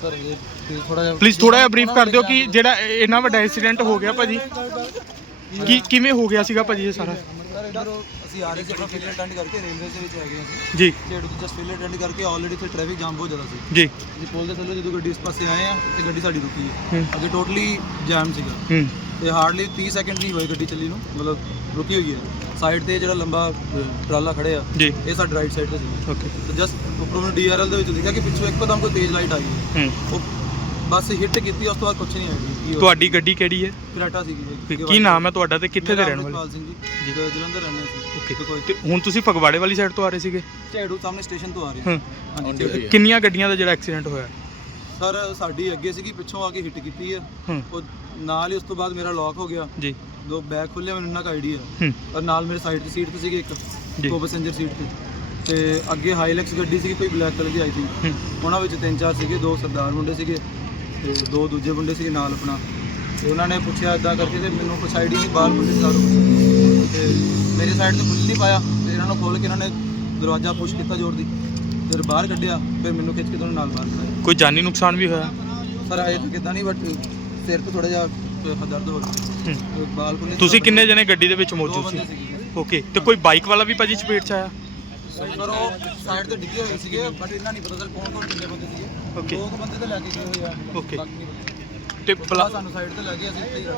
ਥੋੜਾ ਜਿਹਾ ਪਲੀਜ਼ ਥੋੜਾ ਜਿਹਾ ਬਰੀਫ ਕਰ ਦਿਓ ਕਿ ਜਿਹੜਾ ਇਹ- ਇੰਨਾ ਵੱਡਾ ਐਕਸੀਡੈਂਟ ਹੋ ਗਿਆ ਭਾਜੀ। ਕੀ ਕਿਵੇਂ ਹੋ ਗਿਆ ਸੀਗਾ ਭਾਜੀ ਇਹ ਸਾਰਾ? ਸਰ ਇਧਰੋਂ ਅਸੀਂ ਆ ਰਹੇ ਸੀ ਫਿਲਰ ਅਟੈਂਡ ਕਰਕੇ ਰੇਲਵੇ ਦੇ ਵਿੱਚ ਹੈਗੇ ਅਸੀਂ ਜੀ। ਝੇੜੂ ਤੋਂ ਜਸਟ ਫਿਲਰ ਅਟੈਂਡ ਕਰਕੇ ਆਲਰੇਡੀ ਇੱਥੇ ਟ੍ਰੈਫਿਕ ਜਾਮ ਬਹੁਤ ਜ਼ਿਆਦਾ ਸੀ। ਜੀ। ਪੁਲ ਦੇ ਥੱਲੇ ਜਦੋਂ ਗੱਡੀ ਇਸ ਪਾਸੇ ਆਏ ਆ ਤੇ ਗੱਡੀ ਸਾਡੀ ਰੁਕੀ ਹੈ। ਹੂੰ। ਅੱਗੇ ਟੋਟਲੀ ਜਾਮ ਸੀਗਾ। ਹੂੰ। ਤੇ ਹਾਰਡਲੀ 30 ਸੈਕਿੰਡ ਨਹੀਂ ਹੋਏ ਗੱਡੀ ਚੱਲੀ ਨੂੰ ਮਤਲਬ ਰੁਕੀ ਹੋਈ ਹੈ। ਸਾਈਡ ਤੇ ਜਿਹੜਾ ਲੰਬਾ ਟਰਾਲਾ ਖੜਿਆ ਜੀ। ਇਹ ਸਾਡੀ ਰਾਈਟ ਸਾਈਡ ਤੇ ਸੀ ਓਕੇ ਤੇ ਜਸਟ ਉੱਪਰੋਂ ਮੈਨੂੰ ਡੀਆਰਐਲ ਦੇ ਵਿੱਚ ਦਿਖਿਆ ਕਿ ਪਿੱਛੋਂ ਇੱਕਦਮ ਕੋਈ ਤੇਜ਼ ਲਾਈਟ ਆਈ ਹੂੰ। ਉਹ ਬਸ ਹਿੱਟ ਕੀਤੀ ਉਸ ਤੋਂ ਬਾਅਦ ਕੁਝ ਨਹੀਂ ਆਇਆ। ਜੀ ਤੁਹਾਡੀ ਗੱਡੀ ਕਿਹੜੀ ਹੈ? ਕਰਾਟਾ ਸੀਗੀ ਕੀ- ਕੀ ਨਾਮ ਹੈ ਤੁਹਾਡਾ ਤੇ ਕਿੱਥੇ ਦੇ ਰਹਿਣ ਵਾਲੇ? ਪਾਲ ਸਿੰਘ ਜੀ। ਜਿਹੜਾ ਜਲੰਧਰ ਰਹਿੰਦੇ ਸੀ ਓਕੇ ਤੇ ਕੋਈ ਤੇ ਹੁਣ ਤੁਸੀਂ ਫਗਵਾੜੇ ਵਾਲੀ ਸਾਈਡ ਤੋਂ ਆ ਰਹੇ ਸੀਗੇ? ਝੇੜੂ ਸਾਹਮਣੇ ਸਟੇਸ਼ਨ ਤੋਂ ਆ ਰਹੇ ਹੂੰ। ਹਾਂਜੀ ਝੇੜੂ। ਕਿੰਨੀਆਂ ਗੱਡੀਆਂ ਦਾ ਜਿਹੜਾ ਐਕਸੀਡੈਂਟ ਹੋਇਆ? ਸਰ ਸਾਡੀ ਅੱਗੇ ਸੀਗੀ ਪਿੱਛੋਂ ਆ ਕੇ ਹਿੱਟ ਕੀਤੀ ਹੈ। ਉਹ ਨਾਲ ਹੀ ਉਸ ਤੋਂ ਬਾਅਦ ਮੇਰਾ ਲੌਕ ਹੋ ਗਿਆ। ਜੀ। ਦੋ ਬੈਗ ਖੁੱਲੇ ਮੈਨੂੰ ਇੰਨਾ ਆਈਡੀਆ ਹੂੰ। ਔਰ ਨਾਲ ਮੇਰੇ ਸਾਈਡ ਦੀ ਸੀਟ ਤੇ ਸੀਗੇ ਇੱਕ। ਕੋ ਪੈਸੇਂਜਰ ਸੀਟ ਤੇ। ਤੇ ਅੱਗੇ ਹਾਈਲੈਕਸ ਗੱਡੀ ਸੀਗੀ ਕੋਈ ਬਲੈਕ ਕਲਰ ਦੀ ਆਈ ਹੂੰ। ਉਹਨਾਂ ਵਿੱਚ ਤਿੰਨ ਚਾਰ ਸੀਗੇ ਦੋ ਸਰਦਾਰ ਮੁੰਡੇ ਸੀਗੇ ਤੇ ਦੋ ਦੂਜੇ ਮੁੰਡੇ ਸੀਗੇ ਨਾਲ ਆਪਣਾ। ਤੇ ਉਹਨਾਂ ਨੇ ਪੁੱਛਿਆ ਇਦਾਂ ਕਰਕੇ ਤੇ ਮੈਨੂੰ ਕੁਛ ਆਈਡੀ ਨਹੀਂ ਬਾਹਰ ਮੁੰਡੇ ਸਾਰੋ ਤੇ ਮੇਰੇ ਸਾਈਡ ਤੋਂ ਖੁੱਲ ਨਹੀਂ ਪਾਇਆ ਤੇ ਇਹਨਾਂ ਨੂੰ ਖੋਲ ਕੇ ਇਹਨਾਂ ਨੇ ਦਰਵਾਜ਼ਾ ਪੁਸ਼ ਕੀਤਾ ਜ਼ੋਰ ਦੀ। ਫਿਰ ਬਾਹਰ ਕੱਢਿਆ ਫਿਰ ਮੈਨੂੰ ਖਿੱਚ ਕੇ ਦੋਨੋਂ ਨਾਲ ਬਾਹਰ ਕਰਾਇਆ ਕੋਈ ਜਾਨੀ ਨੁਕਸਾਨ ਵੀ ਹੋਇਆ? ਸਰ ਆਏ ਤਾਂ ਕਿਦਾਂ ਨਹੀਂ ਬਟ ਸਿਰ ਤੋਂ ਥੋੜਾ ਜਿਹਾ ਦਰਦ ਹੋ। ਰਿਹਾ ਬਾਲ ਤੁਸੀਂ ਕਿੰਨੇ ਜਣੇ ਗੱਡੀ ਦੇ ਵਿੱਚ ਮੌਜੂਦ ਸੀ? ਓਕੇ ਤੇ ਕੋਈ ਬਾਈਕ ਵਾਲਾ ਵੀ ਭਾਜੀ ਚਪੇਟ ਚ ਆਇਆ? ਉਹ ਸਾਈਡ ਤੇ ਡਿੱਗੇ ਹੋਏ ਸੀਗੇ ਬਟ ਇਹਨਾਂ ਨਹੀਂ ਪਤਾ ਸਰ ਕੌਣ ਕੌਣ ਕਿੰਨੇ ਬੰਦੇ ਸੀਗੇ। Okay. ਦੋ ਕੁ ਬੰਦੇ ਤਾਂ ਲੈ ਕੇ ਗਏ ਹੋਏ ਆ ਪਤਾ। ਤੇ ਪਲਾ ਸਾਨੂੰ ਸਾਈਡ ਤੇ ਲੈ ਗਏ ਅਸੀਂ ਇੱਥੇ ਹੀ ਰਹੇ